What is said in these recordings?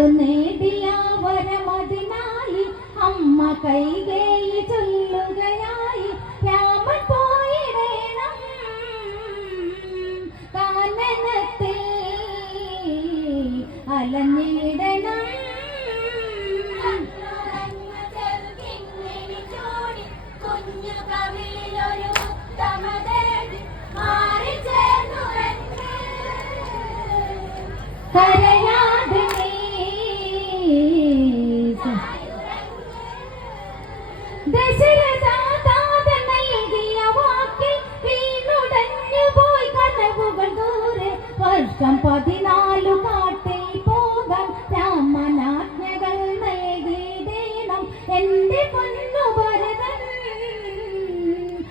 നാട് നേടിയ വരമതിനായി അമ്മ കൈകേയി പോയിടേണം. കാനനത്തിൽ അലഞ്ഞിടണം.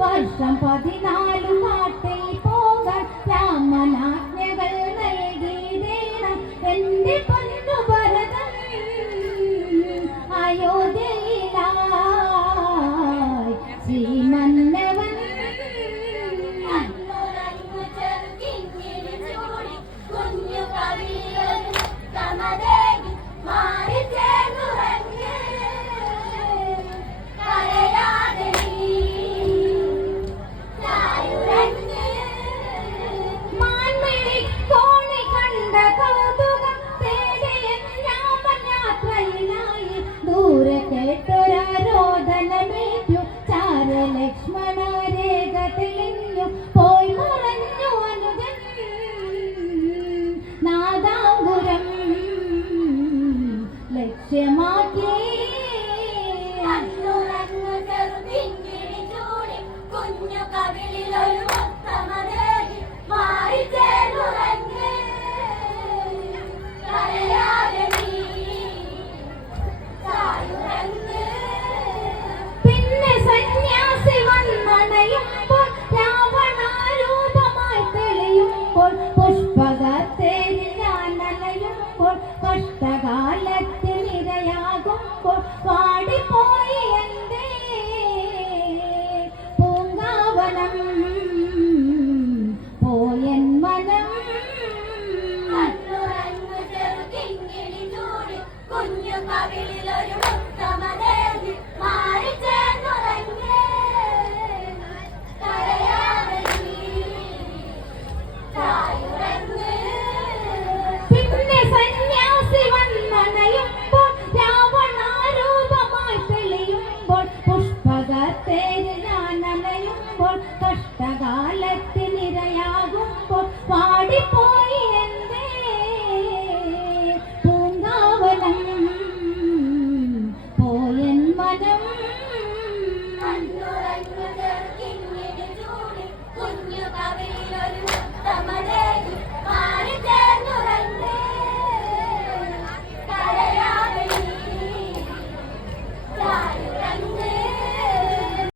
വർഷം പതിനാലു കാട്ടിൽ പോകാൻ രാമനാജ്ഞകൾ നൽകിയിടേണം എന്റെ പൊന്നു ഭരതൻ അയോധ്യയിലായി. ശ്രീമന്ന ലക്ഷ്മണരേഖ തെളിഞ്ഞു മറഞ്ഞു അനുജൻ ലക്ഷ്യമാ あん。